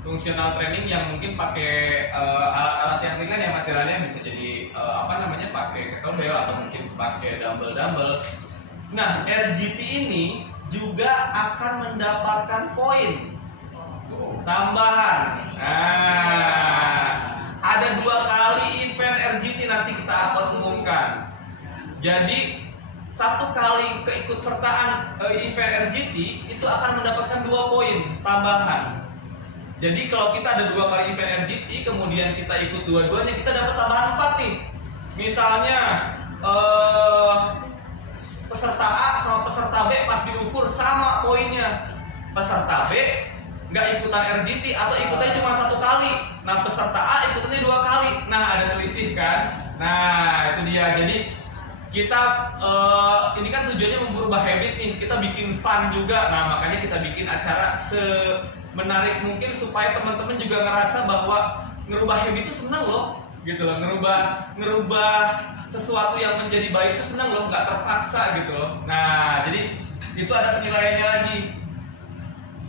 fungsional training yang mungkin pakai alat-alat yang ringan ya materialnya bisa jadi pakai kettlebell atau mungkin pakai dumbbell. Nah, RGT ini juga akan mendapatkan poin tambahan. Nah, ada 2 kali event RGT nanti kita akan umumkan. Jadi 1 kali keikutsertaan event RGT itu akan mendapatkan 2 poin tambahan. Jadi kalau kita ada 2 kali event RGT, kemudian kita ikut dua-duanya, kita dapat tambahan 4 nih. Misalnya peserta A sama peserta B pas diukur sama poinnya. Peserta B nggak ikutan RGT atau ikutannya cuma 1 kali. Nah peserta A ikutannya 2 kali. Nah ada selisih kan. Nah itu dia. Jadi kita ini kan tujuannya merubah habit nih. Kita bikin fun juga. Nah makanya kita bikin acara menarik mungkin supaya teman-teman juga ngerasa bahwa ngerubah habit itu senang loh, gitu loh. Ngerubah sesuatu yang menjadi baik itu senang loh, nggak terpaksa gitu loh. Nah jadi itu ada penilaiannya lagi.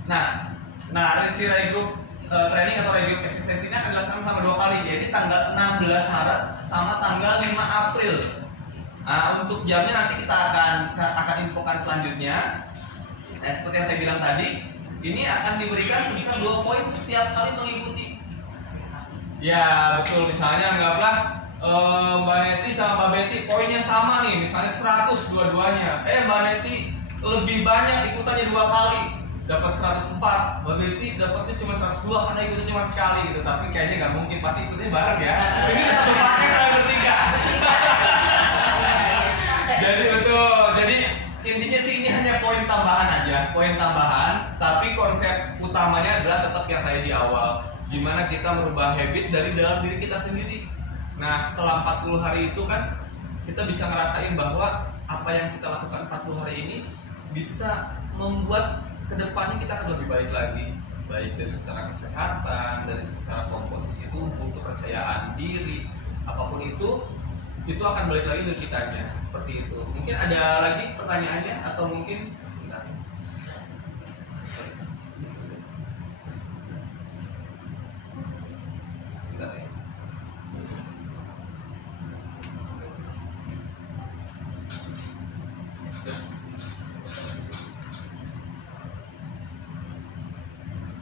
Nah si regroup training atau regroup exercise ini akan dilaksanakan sama 2 kali. Jadi tanggal 16 Maret sama tanggal 5 April. Nah untuk jamnya nanti kita akan infokan selanjutnya. Nah seperti yang saya bilang tadi, ini akan diberikan sebesar 2 poin setiap kali mengikuti. Ya betul, misalnya anggaplah Mbak Neti sama Mbak Betty poinnya sama nih, misalnya 100 dua-duanya. Mbak Neti lebih banyak ikutannya 2 kali, dapat 104. Mbak Betty dapatnya cuma 102 karena ikutnya cuma sekali gitu. Tapi kayaknya nggak mungkin, pasti ikutnya bareng ya. Ini satu paket kalian bertiga. Jadi betul, jadi intinya sih ini hanya poin tambahan aja, poin tambahan. Tapi konsep utamanya adalah tetap yang tadi di awal, gimana kita merubah habit dari dalam diri kita sendiri. Nah setelah 40 hari itu kan kita bisa ngerasain bahwa apa yang kita lakukan 40 hari ini bisa membuat kedepannya kita akan lebih baik lagi, baik dari secara kesehatan, dari secara komposisi tubuh, kepercayaan diri, apapun itu akan balik lagi ke kitanya. Seperti itu. Mungkin ada lagi pertanyaannya atau mungkin enggak? Enggak ya?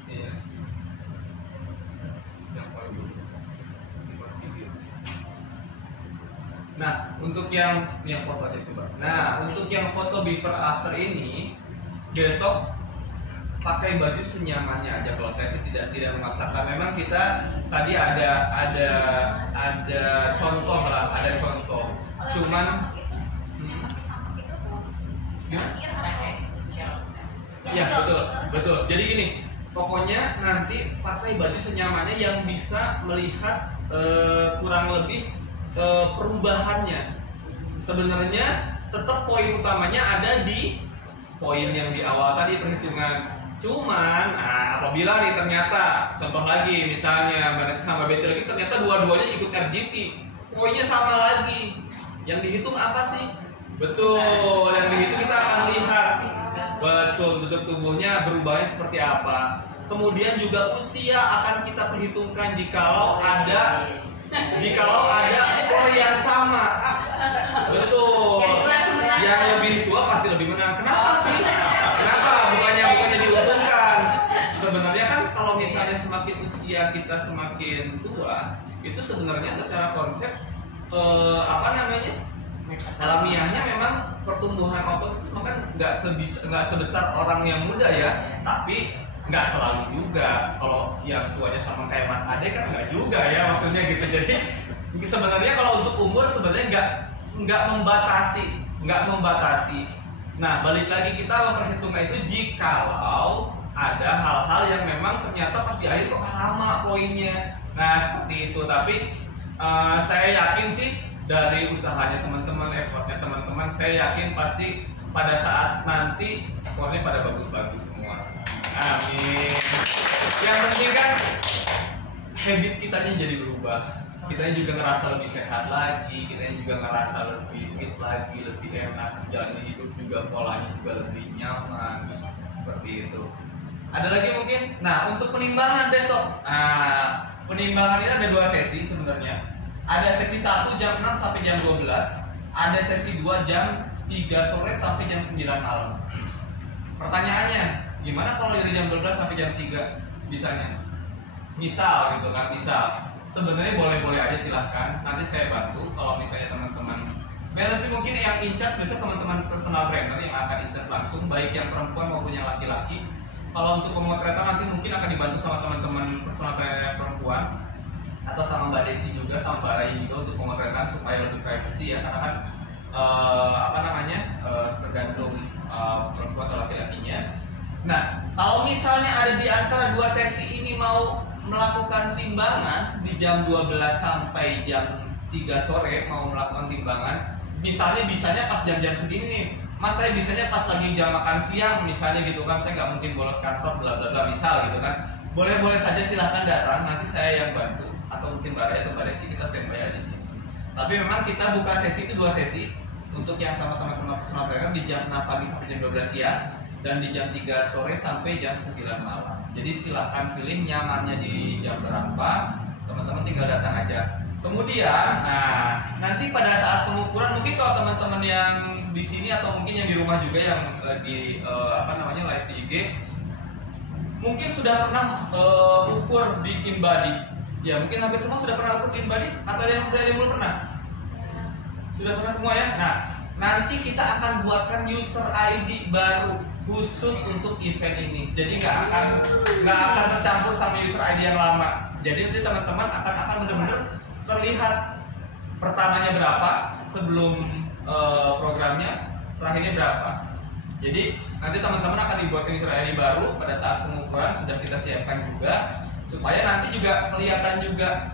Iya. Nah, untuk yang foto aja coba. Nah, untuk yang foto before after ini, besok pakai baju senyamannya aja. Kalau saya sih tidak memaksakan. Memang kita tadi ada contoh lah, ada contoh. Cuman ya betul. Jadi gini, pokoknya nanti pakai baju senyamannya yang bisa melihat kurang lebih perubahannya. Sebenarnya tetap poin utamanya ada di poin yang di awal tadi, perhitungan. Cuman apabila nih ternyata contoh lagi misalnya Mbak sama Betty lagi ternyata dua-duanya ikut RGT, poinnya sama lagi. Yang dihitung apa sih? Betul, yang dihitung kita akan lihat betul bentuk tubuhnya berubahnya seperti apa. Kemudian juga usia akan kita perhitungkan jikalau ada skor yang sama. Betul. Yang lebih tua pasti lebih menang. Kenapa sih? Kenapa? Bukannya diuntungkan. Sebenarnya kan kalau misalnya semakin usia kita semakin tua, itu sebenarnya secara konsep alamiahnya memang pertumbuhan otot itu kan nggak sebesar orang yang muda ya, tapi nggak selalu juga. Kalau yang tuanya sama kayak Mas Ade kan nggak juga ya, maksudnya gitu. Jadi sebenarnya kalau untuk umur sebenarnya nggak membatasi. Nah balik lagi kita memperhitungkan itu jikalau ada hal-hal yang memang ternyata pas di akhir kok sama poinnya. Nah seperti itu. Tapi saya yakin sih dari usahanya teman-teman, effortnya teman-teman, saya yakin pasti pada saat nanti skornya pada bagus-bagus semua. Amin. Yang penting kan habit kitanya jadi berubah. Kitanya juga ngerasa lebih sehat lagi, kitanya juga ngerasa lebih fit lagi, lebih enak, jalan hidup juga polanya juga lebih nyaman. Seperti itu. Ada lagi mungkin. Nah, untuk penimbangan besok. Nah, penimbangan ini ada 2 sesi sebenarnya. Ada sesi 1 jam 6 sampai jam 12. Ada sesi 2 jam 3 sore sampai jam 9 malam. Pertanyaannya, gimana kalau dari jam 12 sampai jam 3 bisanya? Misal gitu kan, misal. Sebenarnya boleh-boleh aja silahkan. Nanti saya bantu kalau misalnya teman-teman. Sebenarnya nanti mungkin yang incas besok teman-teman personal trainer yang akan incas langsung, baik yang perempuan maupun yang laki-laki. Kalau untuk pemotretan nanti mungkin akan dibantu sama teman-teman personal trainer perempuan atau sama Mbak Desi juga, sama Mbak Rai juga untuk pemotretan supaya lebih privacy ya, karena kan tergantung perempuan atau laki-lakinya. Nah, kalau misalnya ada di antara 2 sesi ini mau melakukan timbangan di jam 12 sampai jam 3 sore mau melakukan timbangan, misalnya bisanya pas jam-jam segini nih, Mas saya bisanya pas lagi jam makan siang misalnya gitu kan, saya nggak mungkin bolos kantor bla bla bla misal gitu kan, boleh saja silahkan datang, nanti saya yang bantu atau mungkin Mbak Raya atau Mbak Desi kita standby aja di sini. Tapi memang kita buka sesi itu 2 sesi untuk yang sama teman-teman personal trainer di jam 6 pagi sampai jam 12 siang dan di jam 3 sore sampai jam 9 malam. Jadi silahkan pilih nyamannya di jam berapa, teman-teman tinggal datang aja. Kemudian, nah nanti pada saat pengukuran mungkin kalau teman-teman yang di sini atau mungkin yang di rumah juga yang lagi live di IG, mungkin sudah pernah ukur di InBody. Ya mungkin hampir semua sudah pernah ukur di InBody atau ada yang belum pernah? Sudah pernah semua ya. Nah nanti kita akan buatkan user ID baru khusus untuk event ini. Jadi nggak akan tercampur sama user ID yang lama. Jadi nanti teman-teman akan benar-benar terlihat pertamanya berapa sebelum programnya, terakhirnya berapa. Jadi nanti teman-teman akan dibuatkan user ID baru pada saat pengukuran sudah kita siapkan juga, supaya nanti juga kelihatan juga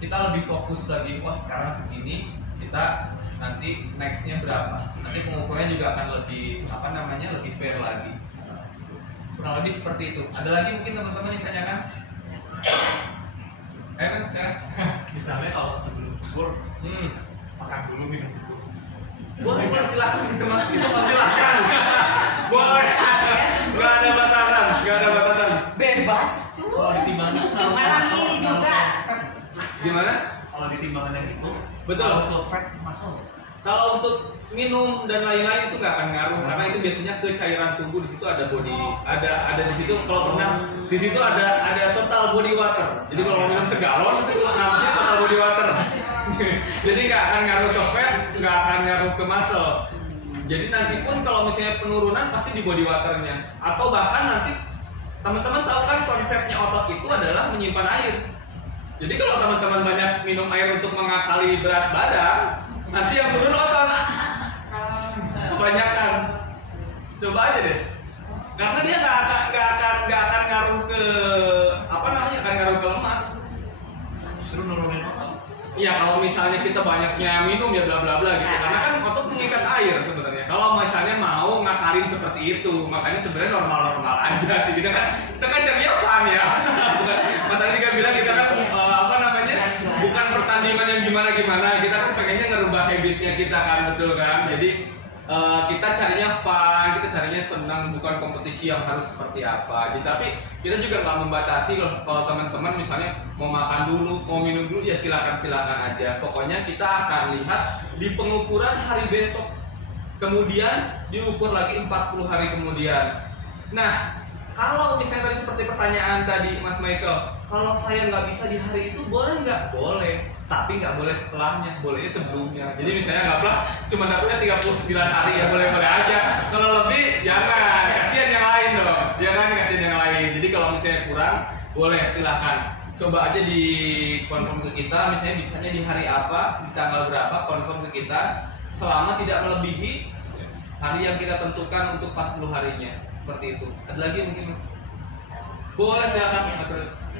kita lebih fokus lagi. Wah sekarang segini, kita nanti nextnya berapa. Nanti pengukurannya juga akan lebih lebih fair lagi. Kurang lebih seperti itu. Ada lagi mungkin teman-teman yang tanyakan? Misalnya kalau sebelum ukur makan dulu, minum dulu. Boleh silahkan itu silahkan. Boleh. Gak ada batasan. Bebas tuh. Kalau ditimbangan Malam ini juga. Gimana? Kalau ditimbangan yang itu, betul. Kalau ke fat masuk. Kalau untuk minum dan lain-lain itu nggak akan ngaruh karena itu biasanya ke cairan tubuh. Di situ ada body, ada di situ kalau pernah di situ ada total body water. Jadi kalau minum segalon itu namanya total body water. Jadi nggak akan ngaruh ke fat, nggak akan ngaruh ke muscle. Jadi nanti pun kalau misalnya penurunan pasti di body waternya. Atau bahkan nanti teman-teman tahu kan konsepnya otot itu adalah menyimpan air. Jadi kalau teman-teman banyak minum air untuk mengakali berat badan, nanti yang turun otot kebanyakan. Coba aja deh, karena dia nggak akan ngaruh ke ngaruh ke lemak, Justru nurunin otot. Iya kalau misalnya kita banyaknya minum ya bla bla bla gitu, karena kan otot mengikat air sebenarnya. Kalau misalnya mau ngakalin seperti itu, makanya sebenarnya normal aja sih kita kan ceria fun ya. Mas juga bilang kita kan bukan pertandingan yang gimana, kita kan pengennya ngerubah habitnya kita kan, betul kan? Jadi kita carinya fun, kita carinya senang, bukan kompetisi yang harus seperti apa. Jadi, tapi kita juga nggak membatasi loh. Kalau teman-teman misalnya mau makan dulu, mau minum dulu ya silakan aja. Pokoknya kita akan lihat di pengukuran hari besok, kemudian diukur lagi 40 hari kemudian. Nah kalau misalnya tadi seperti pertanyaan tadi Mas Michael, kalau saya nggak bisa di hari itu boleh nggak? Boleh, tapi nggak boleh setelahnya, bolehnya sebelumnya. Jadi misalnya nggak cuma dapetnya 39 hari ya boleh aja. Kalau lebih jangan, kasihan yang lain dong. Ya kan, kasihan yang lain. Jadi kalau misalnya kurang, boleh silahkan. Coba aja di konfirm ke kita, misalnya bisanya di hari apa, di tanggal berapa, konfirm ke kita. Selama tidak melebihi hari yang kita tentukan untuk 40 harinya. Seperti itu. Ada lagi mungkin Mas? Boleh silakan.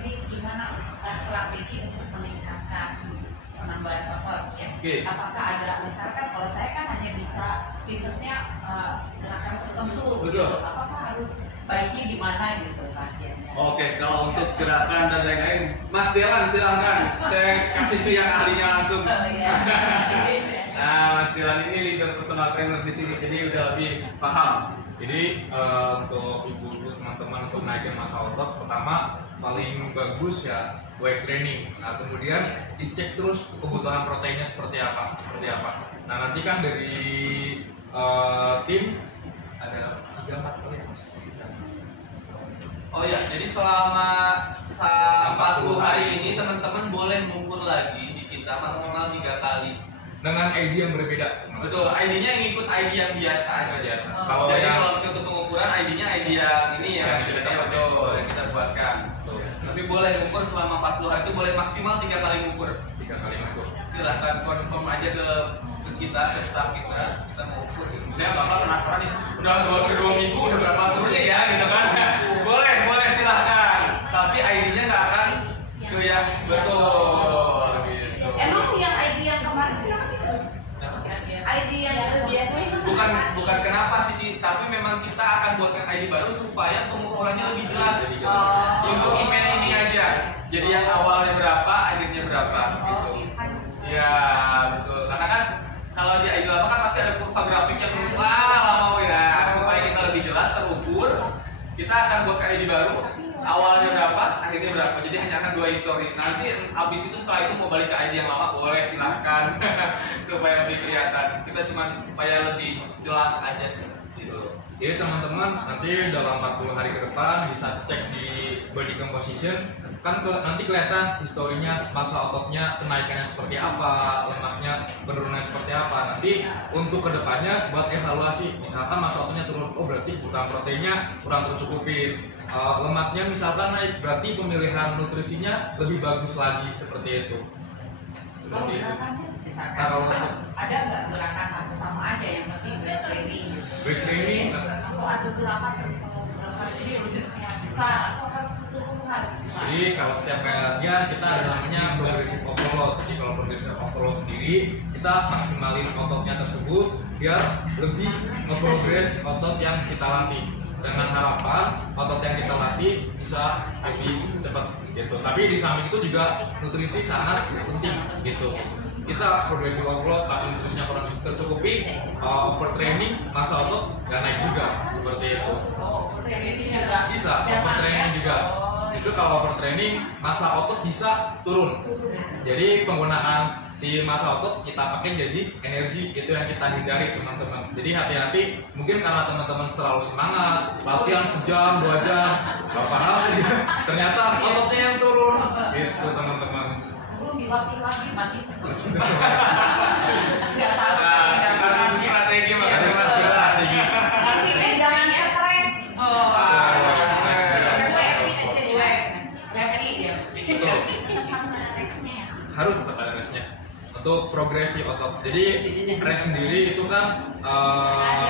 Jadi gimana strategi untuk meningkatkan penambahan otot ya? Okay. Apakah ada, misalkan kalau saya kan hanya bisa fitnessnya gerakan tertentu gitu. Apakah harus baiknya gimana gitu pasiennya? Oke, kalau untuk gerakan dan lain-lain, Mas Delan silakan. Saya kasih tuh yang ahlinya langsung. Oh, iya. Nah, Mas Delan ini leader personal trainer di sini, jadi udah lebih paham. Jadi untuk ibu-ibu teman-teman untuk naikin massa otot, pertama paling bagus ya weight training. Nah kemudian dicek terus kebutuhan proteinnya seperti apa. Nah nanti kan dari tim ada 3-4 kali. Oh ya, jadi selama 40 hari ini teman-teman boleh mengukur lagi di kita maksimal 3 kali. Dengan ID yang berbeda. Betul, ID-nya yang ikut ID yang biasa aja. Jadi kalau misalnya untuk pengukuran ID-nya ID yang ini ya, yang kita buatkan. Tapi boleh mengukur selama 40 hari itu boleh maksimal 3 kali mengukur. 3 kali mengukur. Silahkan Silahkan confirm aja ke kita, ke staff kita mau ukur. Misalnya Bapak penasaran nih, udah 2 minggu udah berapa turunnya ya gitu kan. boleh silahkan. Tapi ID-nya nggak akan ke yang betul. Gitu. Emang yang ID yang kemarin kenapa gitu? ID yang biasanya itu Bukan kenapa sih, tapi memang kita akan buatkan ID baru supaya pengukurannya lebih jelas. Untuk event ini aja. Jadi yang awalnya berapa, akhirnya berapa gitu. Ya betul. Karena kan kalau di ID lama kan pasti ada kurva grafik yang lama ya. Supaya kita lebih jelas terukur, kita akan buatkan ID baru. Awalnya berapa, akhirnya berapa. Jadi hanya akan 2 histori. Nanti abis itu setelah itu mau balik ke ID yang lama boleh silahkan supaya lebih kelihatan. Kita cuma supaya lebih jelas aja sih. Gitu. Jadi teman-teman nanti dalam 40 hari ke depan bisa cek di body composition, kan nanti kelihatan historinya massa ototnya kenaikannya seperti apa, lemaknya penurunannya seperti apa. Nanti untuk kedepannya buat evaluasi, misalkan massa ototnya turun, oh berarti kurang proteinnya kurang tercukupin, lemaknya misalkan naik, berarti pemilihan nutrisinya lebih bagus lagi, seperti itu. Seperti itu. Kalau ada nggak gerakan atau sama aja yang penting weight training? Weight training atau ada gerakan ini besar atau harus keseluruhan? Jadi kalau setiap kali latihan kita ada namanya progressive overload. Jadi kalau progressive overload sendiri kita maksimalin ototnya tersebut biar lebih memprogres otot yang kita latih, dengan harapan otot yang kita latih bisa lebih cepat gitu. Tapi di samping itu juga nutrisi sangat penting gitu. Kita progressive overload tapi nutrisinya kurang tercukupi, overtraining massa otot nggak naik juga, seperti itu. Bisa overtraining juga. Itu kalau overtraining massa otot bisa turun. Jadi penggunaan si massa otot kita pakai jadi energi, itu yang kita hindari teman-teman. Jadi hati-hati, mungkin karena teman-teman terlalu semangat latihan sejam 2 jam berapa hari ternyata ototnya yang turun gitu teman-teman. Dilatih mati. Nggak tahu. Strategi makanya strategi. Nanti jangan stres. Harus tetap ada restnya untuk progresi otot. Jadi rest sendiri itu kan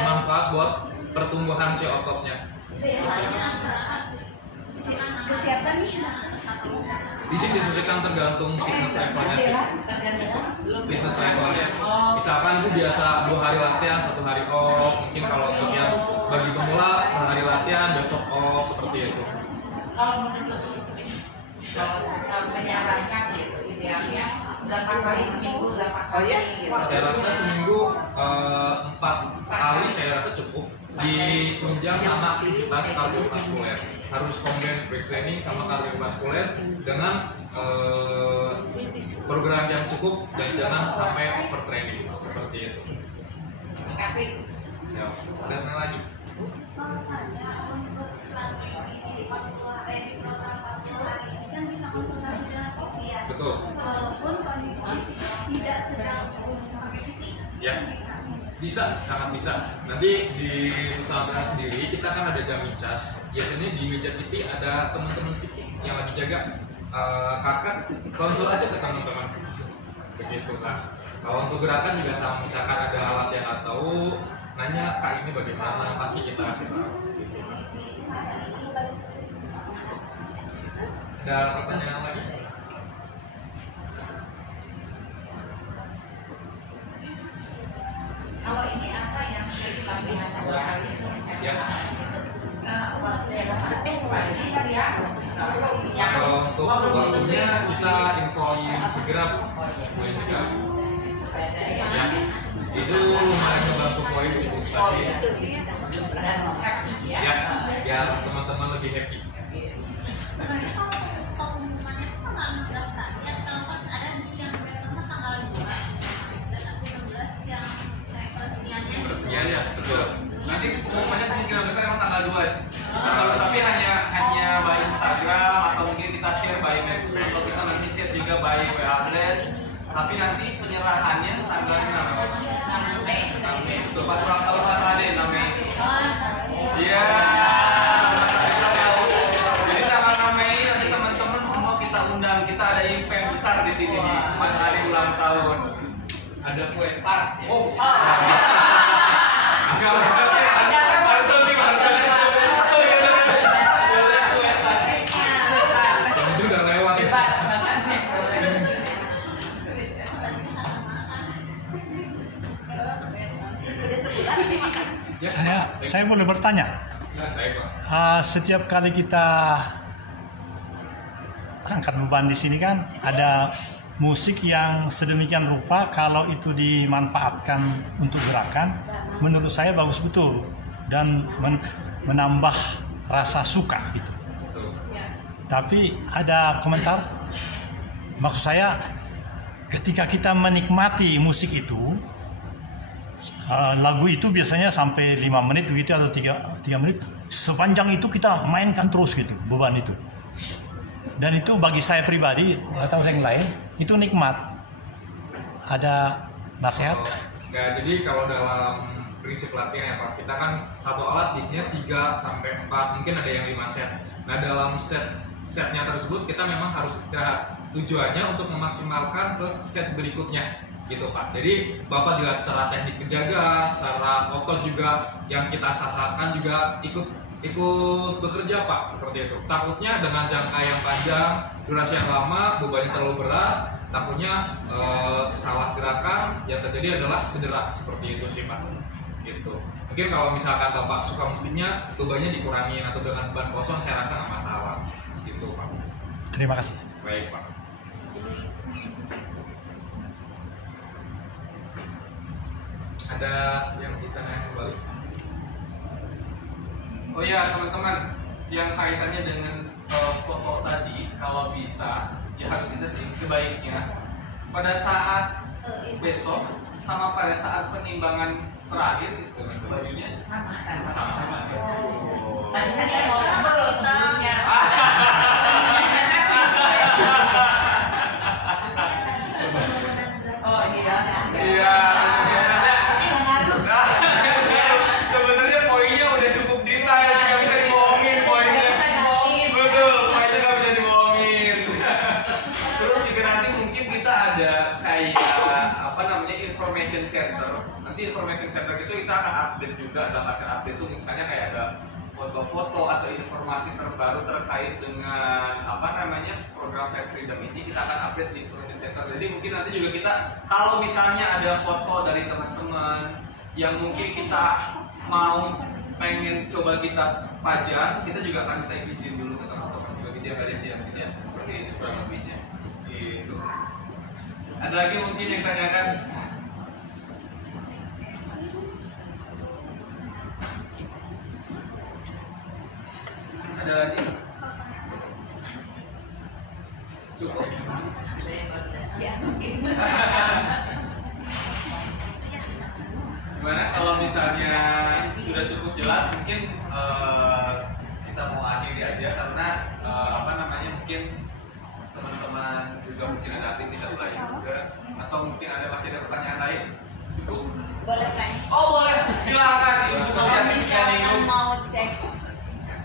manfaat buat pertumbuhan si ototnya. Kesiapan nih. Di sini disesuaikan tergantung fitness levelnya sih. Fitness levelnya. Misalkan itu biasa 2 hari latihan, 1 hari off. Mungkin kalau untuk yang bagi pemula sehari latihan, besok off, seperti itu. Kalau menyarankan gitu, idealnya 8 kali seminggu, 8 kali gitu. Saya rasa seminggu 4 kali saya rasa cukup. Ditunjang sama aktivitas kardiovaskuler. Harus combine weight training sama kardiovaskuler dengan program yang cukup dan jangan sampai overtraining, seperti itu. Terima kasih. Siap. Dan lagi. Untuk strategi di 40 hari di program 40 hari ini kan bisa konsultasi dengan kopi ya. Betul. Walaupun kondisi tidak sedang pakai PT. Ya. Bisa, sangat bisa. Nanti di pesantren sendiri kita kan ada jamin cas. Biasanya di meja PT ada teman-teman PT yang lagi jaga. Kakak konsul aja ke teman-teman. Begitu kan. Kalau untuk gerakan juga sama, misalkan ada alat yang nggak tahu, nanya kak ini bagaimana, pasti kita kasih tahu. Gitu kan. Ada pertanyaan lagi? Kalau ini apa yang jadi latihan 2 kali itu Ya. Kalau untuk waktunya kita infoin segera, boleh juga. Ya. Itu lumayan membantu poin sih tadi. Dan ya biar teman-teman lebih happy. Sebenarnya kalau pengumumannya itu tanggal 16 saja, kalau kan ada yang pertama tanggal 2 dan nanti 16 yang kayak peresmiannya. Peresmian ya, betul. Nanti pengumumannya kemungkinan besar emang tanggal 2 sih. Tapi hanya by Instagram atau mungkin kita share by medsos atau kita nanti share juga by WA address. Tapi nanti penyerahannya tanggal 6 Mei. Betul, pas ulang tahun Mas Ade 6 Mei. Iya. Jadi tanggal 6 Mei nanti teman-teman semua kita undang. Kita ada event besar di sini nih. Mas Ade ulang tahun. Ada kue tart. Oh. Saya boleh bertanya. Setiap kali kita angkat beban di sini kan ada musik yang sedemikian rupa, kalau itu dimanfaatkan untuk gerakan, menurut saya bagus betul dan menambah rasa suka gitu. Tapi ada komentar, maksud saya ketika kita menikmati musik itu, lagu itu biasanya sampai 5 menit begitu atau 3 menit, sepanjang itu kita mainkan terus gitu beban itu. Dan itu bagi saya pribadi atau yang lain itu nikmat. Ada nasihat? Enggak, jadi kalau dalam prinsip latihan ya Pak, kita kan satu alat isinya 3 sampai 4, mungkin ada yang 5 set. Nah dalam setnya tersebut kita memang harus istirahat. Tujuannya untuk memaksimalkan ke set berikutnya gitu Pak. Jadi Bapak juga secara teknik penjaga, secara otot juga yang kita sasarkan juga ikut bekerja Pak, seperti itu. Takutnya dengan jangka yang panjang, durasi yang lama, bebannya terlalu berat, takutnya salah gerakan, yang terjadi adalah cedera, seperti itu sih Pak. Gitu. Mungkin kalau misalkan Bapak suka musiknya, bebannya dikurangin atau dengan beban kosong, saya rasa nggak masalah. Gitu Pak. Terima kasih. Baik Pak. Ada yang ditanyakan kembali? Oh ya teman-teman, yang kaitannya dengan foto tadi, kalau bisa, ya harus bisa sih sebaiknya pada saat besok sama pada saat penimbangan terakhir itu bajunya sama. Oh. Tadi saya mau sebelumnya. Oh iya. Iya. Sebenarnya poinnya udah cukup detail, nggak bisa dibohongin poinnya. Betul, poinnya nggak bisa dibohongin. Terus juga nanti mungkin kita ada kayak apa namanya information center. Nanti information center itu kita akan update juga, dalam artian update itu misalnya kayak ada foto-foto atau informasi terbaru terkait dengan apa namanya program Fat Freedom ini, kita akan update di information center. Jadi mungkin nanti juga kita kalau misalnya ada foto dari teman-teman yang mungkin kita mau pengen coba kita pajang, kita juga akan minta izin dulu ke teman-teman juga gitu ya, beres ya, gitu ya, seperti itu kurang lebihnya. Gitu. Ada lagi mungkin yang tanyakan? Ada lagi? Cukup? Gimana kalau misalnya sudah cukup jelas, mungkin kita mau akhiri aja karena apa namanya mungkin teman-teman juga mungkin ada aktivitas lain juga, atau mungkin masih ada pertanyaan lain. Cukup? Boleh tanya. Oh boleh, silakan Ibu Sofiani Misalkan mau cek,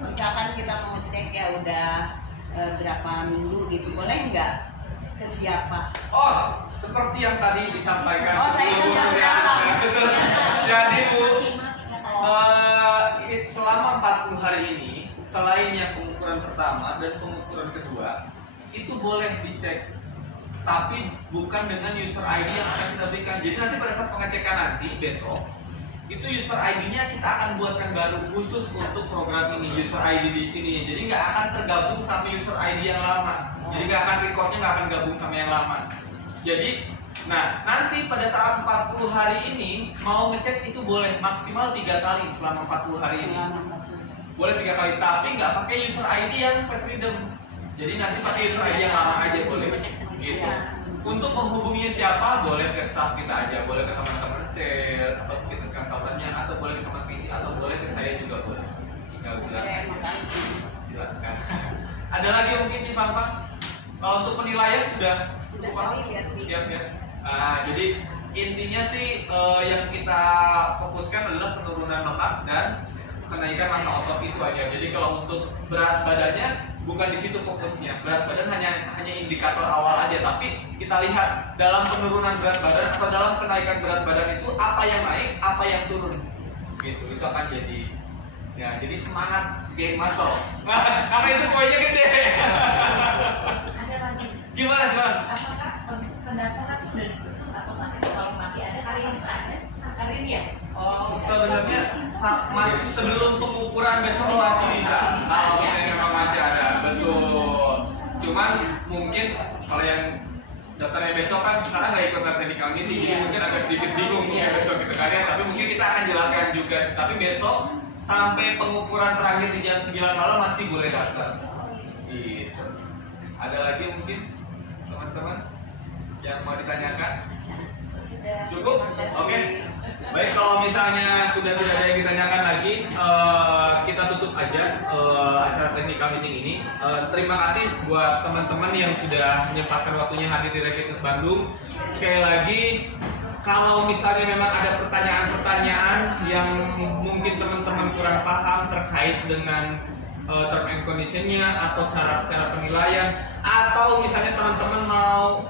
misalkan kita mau cek ya udah berapa minggu gitu, boleh nggak ke siapa? Oh, seperti yang tadi disampaikan Oh, saya Bu dengar. Suryani. Betul. Jadi Bu, selama 40 hari ini, selain yang pengukuran pertama dan pengukuran kedua, itu boleh dicek, tapi bukan dengan user ID yang akan kita berikan. Jadi nanti pada saat pengecekan nanti besok, itu user ID-nya kita akan buatkan baru khusus untuk program ini, user ID di sini. Jadi nggak akan tergabung sama user ID yang lama. Jadi nggak akan recordnya nggak akan gabung sama yang lama. Jadi, nah nanti pada saat 40 hari ini mau ngecek itu boleh maksimal 3 kali selama 40 hari ini. boleh 3 kali, tapi nggak pakai user ID yang Pet Freedom. Jadi nanti pakai user ID yang lama aja boleh. Gitu. Untuk menghubunginya siapa, boleh ke staff kita aja, boleh ke teman-teman sales atau fitness consultant-nya, atau boleh ke teman PT, atau boleh ke saya juga boleh. Tinggal bilang silakan. Ada lagi mungkin Cipangpak? Kalau untuk penilaian sudah paham? Siap ya. Jadi intinya sih yang kita fokuskan adalah penurunan lemak dan kenaikan massa otot itu aja. Jadi kalau untuk berat badannya bukan di situ fokusnya. Berat badan hanya indikator awal aja, tapi kita lihat dalam penurunan berat badan atau dalam kenaikan berat badan itu apa yang naik, apa yang turun. Gitu. Itu akan jadi ya, jadi semangat gain muscle. Karena itu poinnya gede. Ada lagi. Gimana sekarang? Apakah pendaftaran sudah ditutup atau masih? Kalau masih ada kali ini ada hari ini ya? Oh, sebenarnya masih sebelum pengukuran besok masih bisa. Kalau misalnya memang masih ada, betul. Cuman mungkin kalau yang daftarnya besok kan sekarang nggak ikut technical meeting, jadi mungkin agak sedikit bingung mungkin besok gitu kan ya. Tapi mungkin kita akan jelaskan juga. Tapi besok sampai pengukuran terakhir di jam 9 malam masih boleh daftar. Gitu. Ada lagi mungkin teman-teman yang mau ditanyakan? Cukup? Oke. Baik, kalau misalnya sudah tidak ada yang ditanyakan lagi, kita tutup aja acara technical meeting ini. Terima kasih buat teman-teman yang sudah menyempatkan waktunya hadir di Rekitus Bandung. Sekali lagi, kalau misalnya memang ada pertanyaan-pertanyaan yang mungkin teman-teman kurang paham terkait dengan term and condition-nya atau cara penilaian, atau misalnya teman-teman mau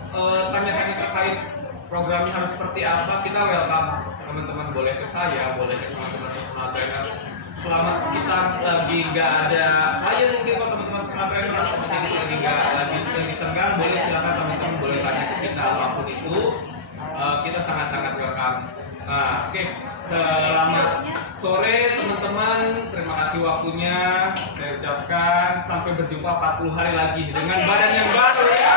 tanya-tanya terkait programnya harus seperti apa, kita welcome. Teman-teman boleh ke saya, boleh ke teman-teman personal trainer. Selama kita lagi nggak ada klien, mungkin kalau teman-teman personal trainer atau kita lagi nggak lagi senggang, boleh silakan teman-teman boleh tanya ke kita apapun itu. Kita sangat-sangat welcome. Oke. Selamat sore teman-teman. Terima kasih waktunya. Saya ucapkan sampai berjumpa 40 hari lagi dengan badan yang baru ya.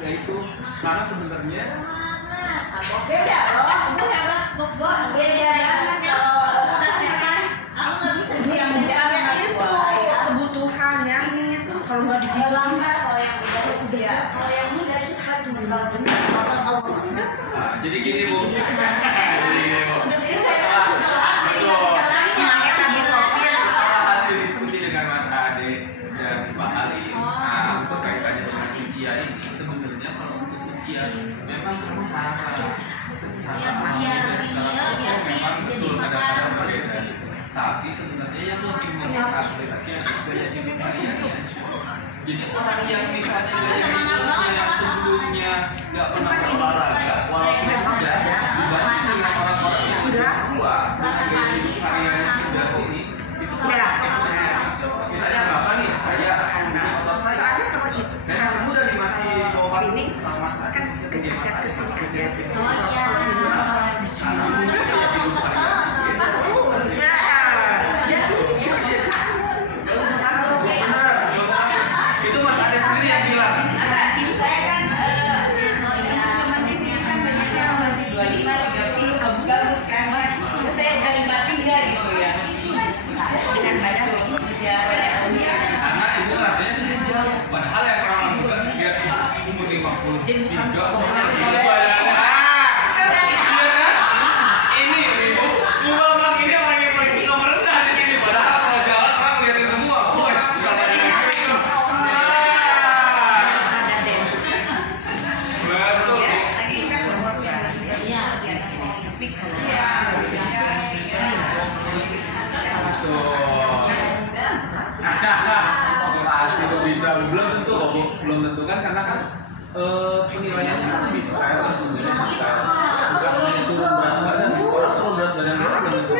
Yaitu karena sebenarnya beda loh, itu kebutuhan yang kalau nggak digitu jadi gini Bu. Hasil diskusi dengan Mas Ade dan Pak Ali untuk kaitannya dengan usia ini sebenarnya kalau untuk usia memang secara memang betul kadang-kadang berbeda, tapi sebenarnya yang lebih mengikat gaya hidup kalian. Jadi orang yang misalnya gaya hidupnya sebelumnya nggak pernah berolahraga, walaupun muda, dibanding dengan orang-orang yang udah tua dengan gaya hidup kalian yang sudah ini, itu misalnya Bapak nih, saya otot saya masih muda nih, masih bawa ini sama Mas kan kegiatan kesini itu Mas Ade sendiri yang bilang. Ibu saya kan teman-teman di sini kan banyak yang masih 25, 30 bagus-bagus kan. Saya dari batin enggak gitu ya. Dengan badan bicara. Karena itu rasanya sudah jauh. Padahal yang orang muda lihat umur 50 Jadi bukan ini Bu Bambang ini orang yang paling suka merendah di sini. Padahal kalau jalan orang lihatin semua. Bos. belum tentu kan, karena kan penilaiannya kan detail, terus kemudian detail. Bukan itu berat badan, orang turun berat badan belum tentu.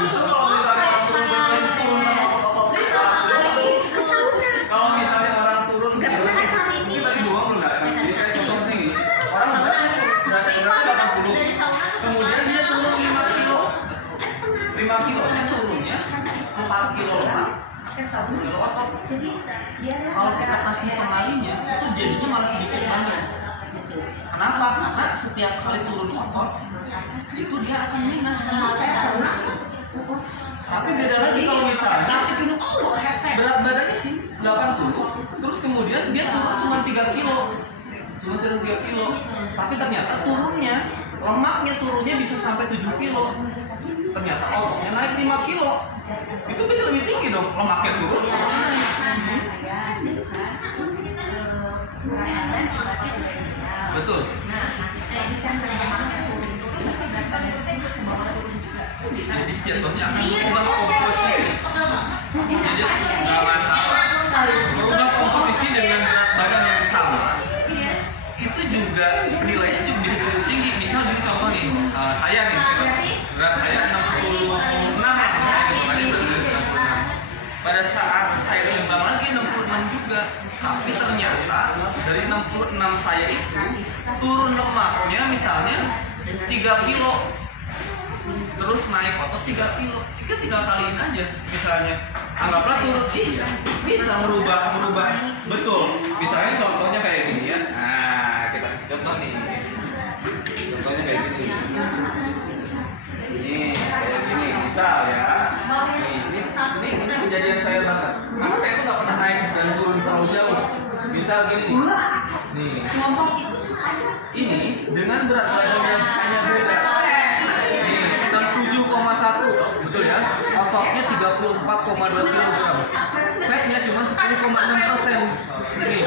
Justru kalau misalnya orang turun berat badan turun sama otot-otot kalau misalnya orang turun mungkin tadi doang belum nggak? Jadi kayak contohnya sih gini, orang beratnya 80, kemudian dia turun 5 kilo, 5 kilo dia turunnya 4 kilo lemak, 1 kilo otot. Kalau kita kasih pengalinya itu jadinya malah sedikit banyak. Kenapa? Karena setiap kali turun otot itu dia akan minus. Tapi beda lagi kalau misalnya berat badannya 80, terus kemudian dia turun cuma 3 kilo, tapi ternyata turunnya, lemaknya turunnya bisa sampai 7 kilo, ternyata ototnya naik 5 kilo, itu bisa lebih tinggi dong, lemaknya turun, betul. Jadi jatuhnya akan merubah komposisi. Jadi nggak masalah. Merubah komposisi dengan berat badan yang sama, itu juga nilainya cukup jadi cukup tinggi. Misal jadi contoh nih, saya nih, berat saya 66 lah, pada saat saya timbang lagi 66 juga, tapi ternyata dari 66 saya itu turun lemaknya misalnya 3 kilo, terus naik otot 3 kilo, tinggal kaliin aja misalnya, anggaplah turun, bisa merubah, betul. Misalnya contohnya kayak gini ya, nah kita kasih contoh nih, contohnya kayak gini, ini kayak gini, misal ya, ini kejadian saya banget, karena saya tuh nggak pernah naik dan turun terlalu jauh. Misal gini nih, ini dengan berat badan yang hanya beda. 7,1, betul ya, ototnya 34,2 kg, fatnya cuma 10,6%. Ini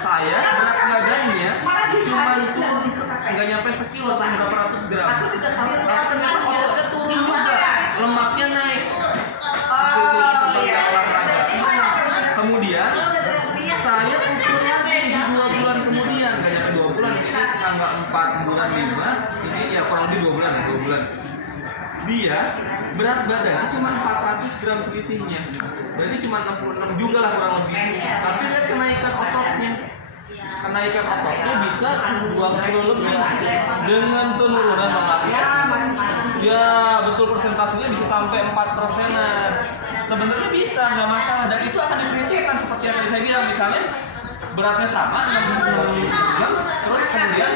saya berat badannya cuma turun nggak nyampe sekilo, cuma berapa ratus gram. Ternyata ototnya turun juga, lemaknya naik. Kemudian saya ukur lagi di 2 bulan kemudian, nggak nyampe 2 bulan, ini tanggal 4 bulan 5, ini ya kurang lebih 2 bulan ya, 2 bulan. Dia berat badannya cuma 400 gram selisihnya, berarti cuma 66 juga lah kurang lebih. Tapi lihat kenaikan ototnya bisa 2 kilo lebih dengan penurunan lemaknya. Ya betul, persentasenya bisa sampai 4%-an. Sebenarnya bisa, nggak masalah, dan itu akan diprinsipkan seperti yang tadi saya bilang. Misalnya beratnya sama 66 gram, terus kemudian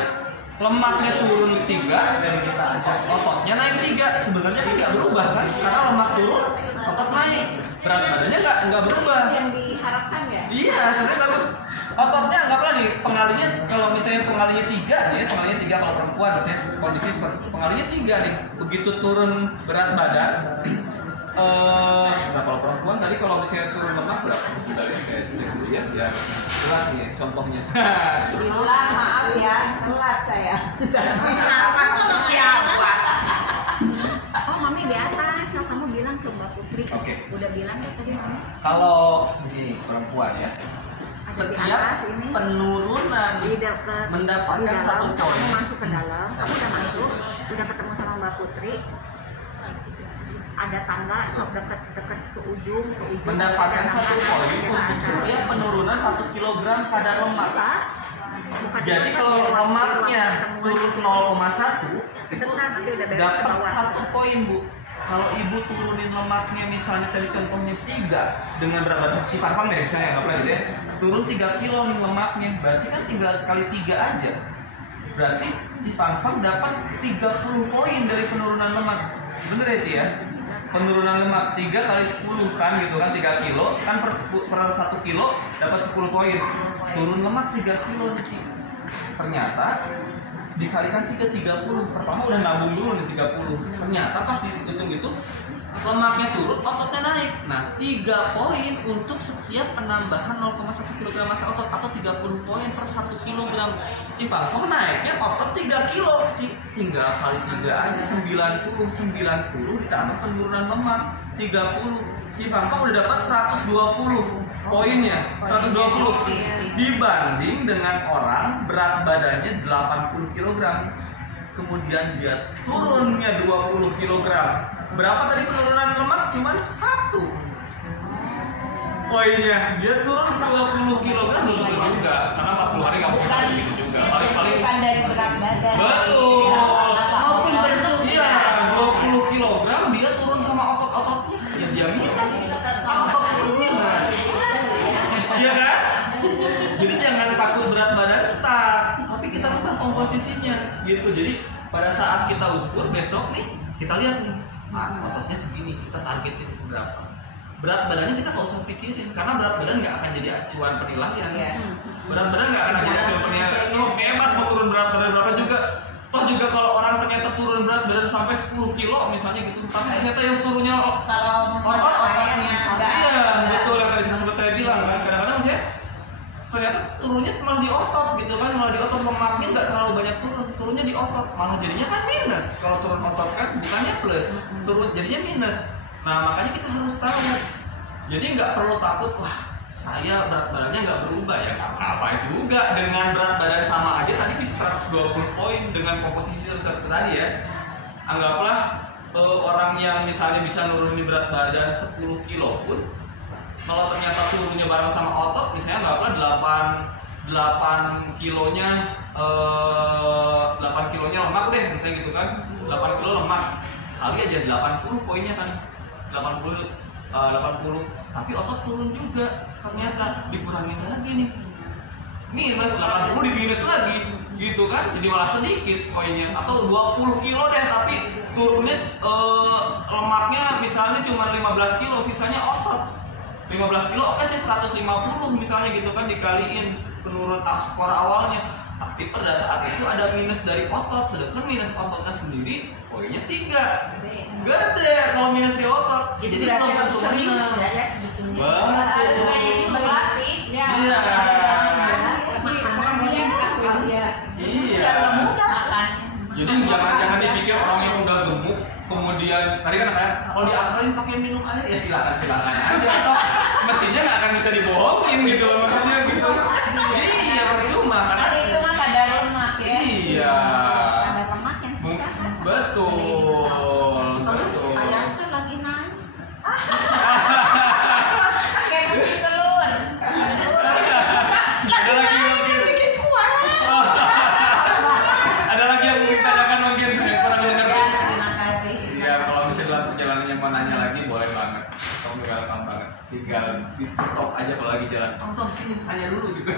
lemaknya turun 3, dan kita ajak ototnya naik 3, sebenarnya tidak berubah kan, karena lemak turun, otot naik, berat badannya nggak berubah. Yang diharapkan ya? Iya, sebenarnya bagus. Ototnya anggaplah nih, pengalinya kalau misalnya pengalinya 3 kalau perempuan, misalnya kondisi seperti pengalinya 3 nih, begitu turun berat badan. Nah kalau perempuan tadi kalau misalnya turun lemak berapa? Sudah ya, saya cek dulu ya. Ya jelas nih contohnya. Diulang, maaf ya, telat saya. Siapa? Oh mami di atas, so kamu bilang ke Mbak Putri. Oke. Udah bilang ya tadi mami. Kalau di sini perempuan ya, setiap penurunan mendapatkan satu poin. Kamu masuk ke dalam, kamu udah masuk, udah ketemu sama Mbak Putri. Ada tangga, sok deket ke ujung, mendapatkan 1 poin untuk setiap penurunan 1 kg kadar lemak. Jadi kalau lemaknya turun 0,1 itu dapat 1 poin, Bu. Kalau ibu turunin lemaknya misalnya tadi contohnya 3 dengan berat badan Ciparpang ya misalnya, nggak pernah gitu ya, turun 3 kilo nih lemaknya, berarti kan tinggal kali 3 aja, berarti Ciparpang dapat 30 poin dari penurunan lemak. Bener ya Ci ya? Penurunan lemak 3 kali 10 kan gitu kan, 3 kilo kan per 1 kilo dapat 10 poin. Turun lemak 3 kilo nih Ci. Ternyata dikalikan 30. Pertama udah nabung dulu nih 30. Ternyata pas dihitung itu lemaknya turun, ototnya naik. Nah 3 poin untuk setiap penambahan 0,1 kg massa otot atau 30 poin per 1 kg. Ciparpang naiknya otot 3 kilo, tinggal kali 3 aja 90 ditambah penurunan lemak 30. Ciparpang udah dapat 120. poinnya 120 dibanding dengan orang berat badannya 80 kg. Kemudian dia turunnya 20 kg. Berapa tadi penurunan lemak? Cuman 1. Poinnya dia turun 20 kg belum tentu juga, karena 40 hari nggak mungkin sampai segitu juga. Paling bukan dari berat badan. betul. Maupun bentuk. Iya, 20 kg dia turun sama otot-ototnya. Ya dia minus. Kan otot turun minus. Iya kan? Jadi jangan takut berat badan stuck, tapi kita rubah komposisinya gitu. Jadi pada saat kita ukur besok nih, kita lihat nih, ototnya segini, kita targetin berapa. Berat badannya kita nggak usah pikirin, karena berat badan nggak akan jadi acuan penilaian. Berat badan nggak akan jadi acuan penilaian. Kalau bebas mau turun berat badan berapa juga. Toh juga kalau orang ternyata turun berat badan sampai 10 kilo misalnya gitu, tapi ternyata yang turunnya Kalau otot, yang sudah. iya betul yang tadi sempat saya bilang kan. Kadang-kadang saya ternyata turunnya malah di otot gitu kan, malah di otot, lemaknya nggak terlalu banyak turunnya di otot, malah jadinya kan minus. Kalau turun otot kan bukannya plus, turun jadinya minus. Nah makanya kita harus tahu, jadi nggak perlu takut, wah saya berat badannya nggak berubah, ya nggak apa-apa juga, dengan berat badan sama aja tadi bisa 120 poin dengan komposisi seperti tadi ya. Anggaplah orang yang misalnya bisa nurunin berat badan 10 kilo pun, kalau ternyata turunnya bareng sama otot, misalnya anggaplah 8 kilonya 8 kilonya lemak deh, misalnya gitu kan, 8 kilo lemak kali aja 80 poinnya kan, 80 tapi otot turun juga, ternyata dikurangin lagi nih, minus 80 di minus lagi gitu kan, jadi malah sedikit poinnya. Atau 20 kilo deh tapi turunnya lemaknya misalnya cuma 15 kilo, sisanya otot. 15 kilo oke saya 150 misalnya gitu kan, dikaliin penurun skor awalnya, tapi pada saat itu ada minus dari otot, sedangkan minus ototnya sendiri poinnya 3, gede kalau minus di otot. Jadi belum tentu serius menang. ya sebetulnya. Betul. Berlatih. Iya. Iya. Jadi jangan dipikir orang yang udah gemuk kemudian tadi kan kayak kalau diakalin pakai minum air ya silakan aja, atau mesinnya nggak akan bisa dibohongin gitu loh, maksudnya gitu. Iya percuma karena itu mah kadar lemak ya. Iya. Kadar lemak yang susah kan. Betul. Ayam kan lagi nangis. Kayak bikin telur. Ada lagi mungkin Bikin kuah. ada lagi yang mau ditanyakan mungkin kurang dengar. Terima kasih. Iya, kalau misalnya dalam perjalanannya mau nanya lagi boleh banget. Kamu welcome banget. Tinggal di stop aja kalau lagi jalan. Tonton sini, tanya dulu gitu.